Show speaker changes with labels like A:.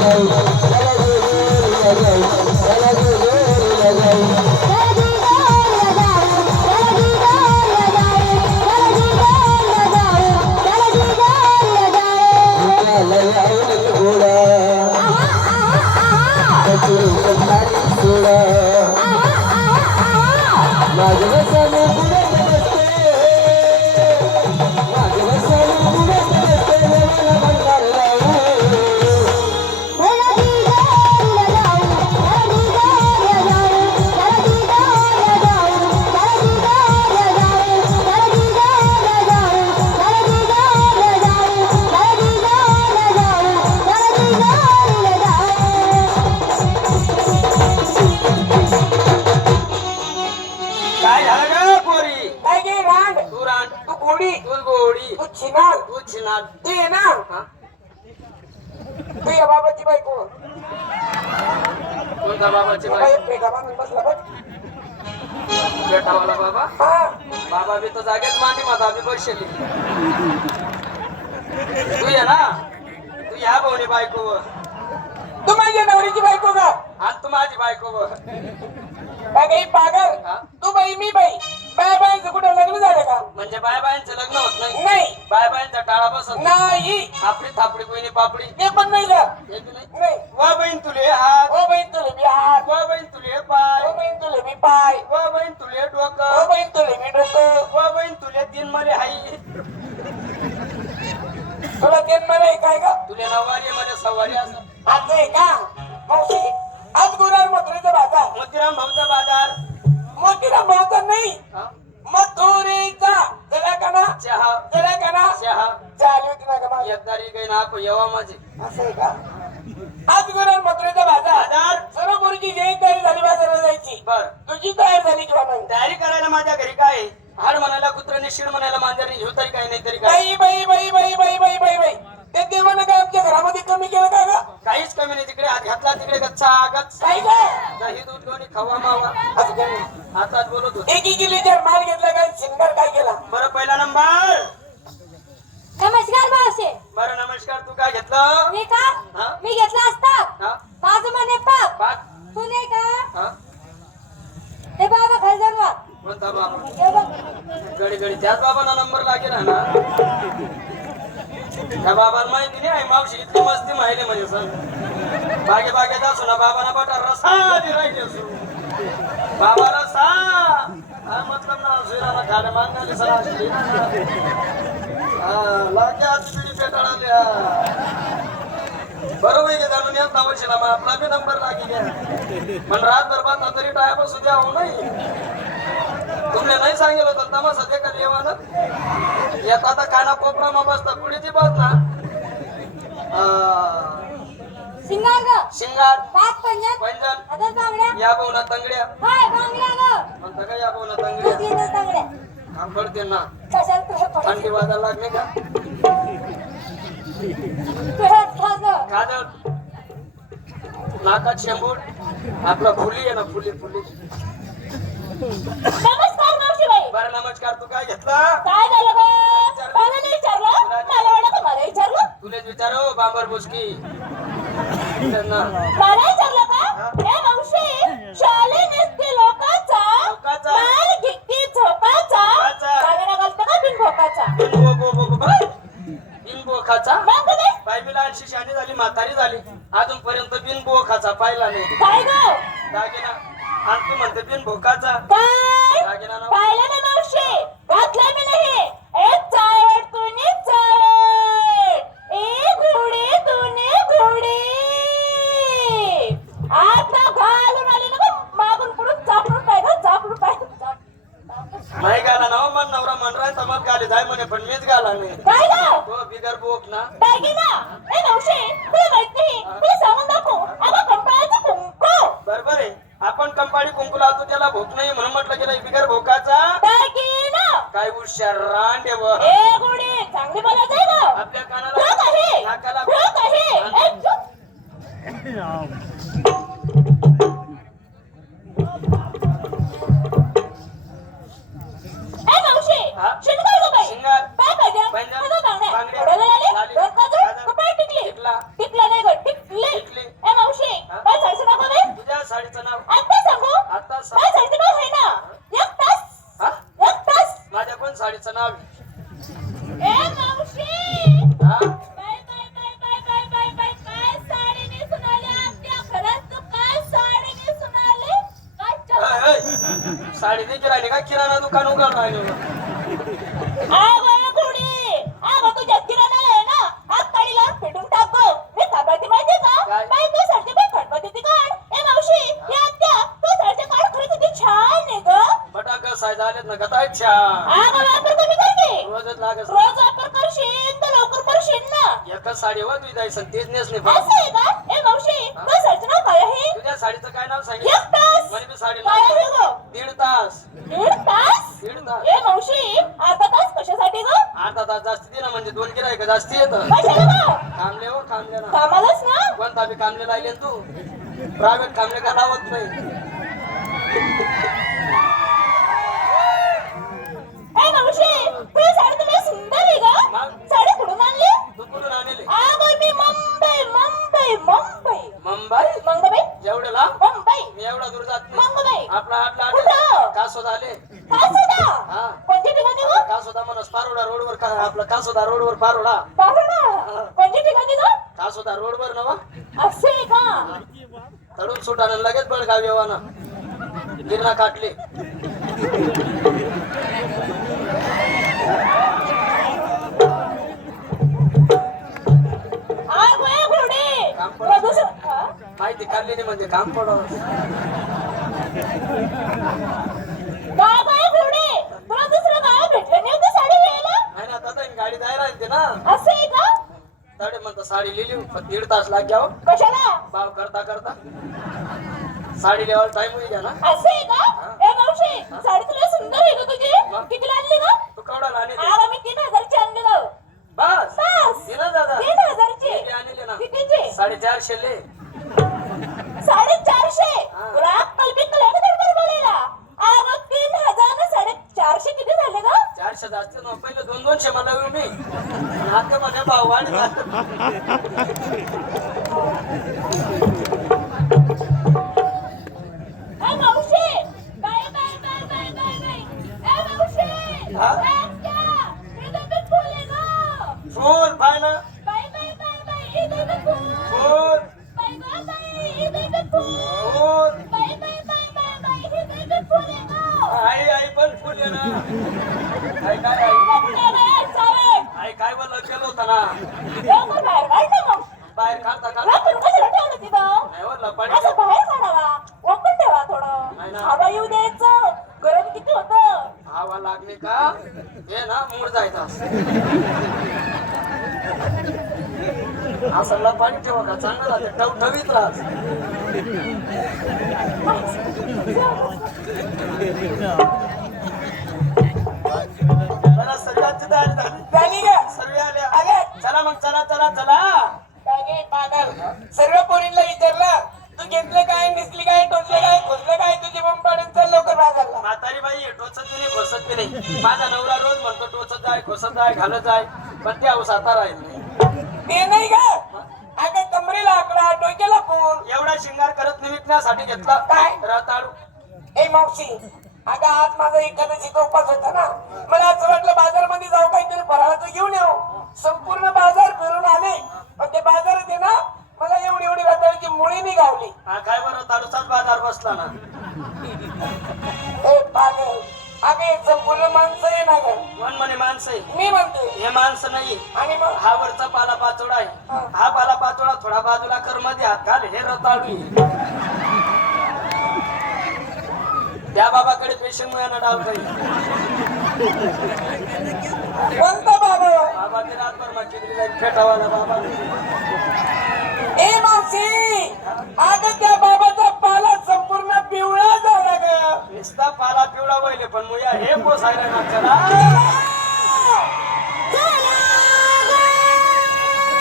A: Thank
B: you. गोडी
A: गोडी
B: तू छिनाल
A: तू
B: ना? तू या बाबाची बायको.
A: कोणता बाबाची
B: एक पेटा बांधून बसला बघ.
A: बेटावाला बाबा? बाबा बी तर जागेत मांडी माता बी बसली तू ये ना. तू या भाऊनी बायको
B: तू माझ्या नवरीची बायको का?
A: आज तू माझी बायको
B: काही पागल? तू बाई मी बाई. बाय बायांचं कुठं लग्न झालं का?
A: म्हणजे बाय बायांचं लग्न होत नाही.
B: नाही.
A: बाय बायांचा टाळा बसत नाही. आपली थापडी कोणी पापडी.
B: ते पण नाही का?
A: हे बी नाही.
B: नाही.
A: वा बहीण तुले हात.
B: ओ बहीण तुले मी हात.
A: वा बहीण तुले पाय.
B: ओ बहीण तुले मी पाय.
A: वा बहीण तुले
B: ओ
A: डोकं
B: बहीण तुले मी डोकं.
A: वा बहीण तुले तीन मले हाई.
B: तुला तेच मला काय का
A: तुले नवारी मला सवारी असं.
B: आज आहे का? मावशी गुरार मथुरेचा बाजार.
A: मोतीराम भाऊचा बाजार.
B: मोतीराम भाऊचा नाही? मथुरेचा जरा का ना
A: चहा.
B: जरा का ना
A: चहा
B: चालू होती ना का
A: काही ना येवा माझे.
B: असं आहे का? गुरार मथुरेचा बाजार.
A: बाजार?
B: सर्व गुरुची जयंती तयारी झाली बाजाराला जायची.
A: बर.
B: तुझी तयार झाली किंवा नाही
A: तयारी करायला माझ्या घरी काय? हाड म्हणायला कुत्र्याने शिड म्हणायला काही नाही. तरी काय
B: एक एक लिटर माल घेतला काय शिंगार काय केला?
A: बरं पहिला नंबर.
C: नमस्कार मावशे.
A: बरं नमस्कार. तू काय घेतलं?
C: मी का?
A: हा?
C: मी घेतला असता?
A: हा.
C: माझं म्हणे पाप
A: पाच
C: तू नाही का?
A: हा.
C: हे बाबा खाली जाऊन वा
A: कोणता बाबा?
C: हे बघ
A: गडी गडी. त्याच बाबांना नंबर लागेल हा ना? त्या बाबाला माहिती नाही मावशी इतकी मस्ती माहिती म्हणजे सर. बागे बागेत असो ना बाबांना बटा रसा दि राहिली असो. बाबा सा! हा मतलब ना सुराला खाणे मागणारी सर असली हा लागे आज पिढी पेटाळाल्या बरोबर आहे जाणून या वर्षीला? मग आपला बी नंबर लागेल पण रातभर ना तरी टाळ्यापासून द्या हो नाही तुमने नाही सांगितलं होतं तमा सध्या का देवानं येत आता खाना कोपरा मग बसता कुठे ती बस ना
C: सिंगार ग.
A: शिंगार
C: पाच पंजन
A: पैंजण
C: हातात बांगड्या
A: या बोला तंगड्या.
C: हाय बांगड्या ग.
A: म्हणता का या बोला
C: तू
A: तंगड्या
C: तीनच बांगड्या
A: काम पडते ना.
C: कशाला तुला पडते
A: थंडी वाजायला लागली का?
C: तुळस खा ग
A: काजळ नाकात शेंबूड. आपला फुली आहे ना फुली फुली.
C: नमस्कार मावशी बाई
A: बरं नमस्कार. तू काय घेतला?
C: काय झालं ग? मला नाही विचारलं. मला वाटलं विचारलं.
A: तुलेच विचारो बांबर बुसकी
C: मला विचारलं का? हे मावशी शाले नेसते लोकांचा
A: लोकाचा.
C: माल घेते झोपाचा.
A: झोपाचा.
C: दागिना घालतो का बिन भोकाचा
A: बिनबो बो बो बो बाय. बिनबो खाचा
C: मग काय
A: बाई मी लहानशी शाणी झाली म्हातारी झाली. अजूनपर्यंत बिनबो खाचा पाहिला नाही.
C: काय ग?
A: दागिना. आणि तू म्हणते बिन भोकाचा
C: काय? कोकणामध्ये
A: ऐ, ऐ, साडी देखील राहिली का? किराणा दुकान उघड राहिलं
C: अगं घोडी अगं तुझ्या किराणाला आहे ना हात काढी लावून फेटून टाकू मी थांबायची माहितीये का
A: काय?
C: बाई तू सारखी पण खटपट होती काढ ए मावशी हे आत्या तू सारखे काढ खरं किती छान आहे ग
A: फटाका सायजा आलेत ना गता अच्छा
C: अगं वापर कमी कर की
A: रोजच लागत
C: रोज वापर करशील तर लवकर करशील ना
A: एकच साडी वर तुझी जायचं तेच नेसणे
C: असं आहे का ए मावशी तू सारखं नाव काय आहे
A: तुझ्या साडीचं काय नाव
C: एक
A: सांगितलं
C: तास.
A: म्हणे मी साडी
C: काय आहे
A: लावतो.
C: ग.
A: दीड तास.
C: दीड तास?
A: दीड तास.
C: ए मावशी अर्धा तास कशासाठी ग?
A: अर्धा तास जास्ती दे ना म्हणजे दोन गिरायक जास्ती येत?
C: कशाला ग
A: कामले हो कामले ना.
C: कामालाच ना.
A: कोणता बी कामले लायले ना तू? प्रायव्हेट कामले का लावत नाही
C: ए मावशी तुझी साडी तर लय सुंदर आहे ग
A: मग?
C: साडी कुठून आणली
A: तू कुठून आणले
C: अगं मी मुंबई मुंबई. मुंबई?
A: मुंबई?
C: मंगबाई
A: एवढे लांब?
C: मुंबई.
A: मी एवढा दूर जात. नाही. आपला आटला
C: कुठं?
A: कासोद आले.
C: काय सुद्धा
A: हा.
C: कोणत्या ठिकाणी ग
A: कासोदा म्हणून पारोडा रोडवर का आपला कासोदा रोडवर पारोडा.
C: पाहुणा कोणत्या ठिकाणी ग
A: कासोदा रोडवर नवा
C: असं आहे का?
A: तडून सुटानं लगेच बळगाव येवाना. गिरणा काटले
C: घ्यायला?
A: नाही ना आता ही गाडी ना.
C: असं आहे का?
A: तडे म्हणता साडी लिहिली पण दीड तास लाग घ्यावं
C: कशाला?
A: भाव करता करता. साडी लिहायला टाइम होईल ना
C: असं आहे का? ए मावशी साडी तुला सुंदर आहे ग तुझी? कितीला आणली ग?
A: तू केवढा लाने
C: अगं मी तीन हजारची आणली ग.
A: बस.
C: बस.
A: दिला दादा.
C: तीन हजारची?
A: किती आणले ना.
C: कितीची?
A: साडेचारशे ले
C: साडेचारशे. तुला अक्कल बिक्कल आहे का धडपड बोलायला. तीन हजार ना साडेचारशे किती झाले ग?
A: चारशे जास्त ना पहिले दोन दोनशे मला येऊ मी. आता माझ्या वाढला काय बोललं केलं होतं ना?
C: बाहेर
A: काढता? नाही हो नाही ना.
C: हवा
A: लागली का? हे ना मूड जायचा. असं लपाडी ठेवा का? चांगलं झालं. टवटवीत राहत चला मग चला चला चला.
B: काय पागल. सर्व पोरींना विचारलं तू घेतलं काय निसली काय टोचलं काय खोसलं काय तुझी पंपाडून चल लवकर बाजारला.
A: म्हातारी बाई टोचत बी नाही खोसत बी नाही. माझा नवरा रोज म्हणतो टोचत जाय खोसत जाय घालत जाय. पण ते औस आता राहील नाही.
B: ते नाही का? अगं कमरेला आकडा डोक्याला फोन
A: एवढा शिंगार करत निमित्तासाठी घेतला.
B: काय?
A: रताळू
B: ए मावशी अगं आज माझा एकादशीचा उपास होता ना मला असं वाटलं बाजारमध्ये जाऊ काहीतरी फराळाचं घेऊन येऊ. संपूर्ण बाजार फिरून आले. पण ते बाजारात ना मला एवढी एवढी रताळ्याची मुळी नाही गावली
A: हा काय बरं तालुचाच बाजार बसला ना.
B: ए पागल अगं हे संपूर्ण माणसं आहे ना गं.
A: मन म्हणे माणसं आहे?
B: मी म्हणते.
A: हे माणसं नाही.
B: आणि मग?
A: हा वरचा पाला पाचोडा आहे. हा. पाला पाचोडा थोडा बाजूला कर मध्ये हात घाल हे रताळू आहे. त्या बाबाकडे पेशंट मिळाला डाव काही
B: कोणता ए
A: मावशी अगं त्या बाबाचा पाला संपूर्ण पिवळा
B: झाला ग नुसता पाला पिवळा वळले पण मुया हे पोसायला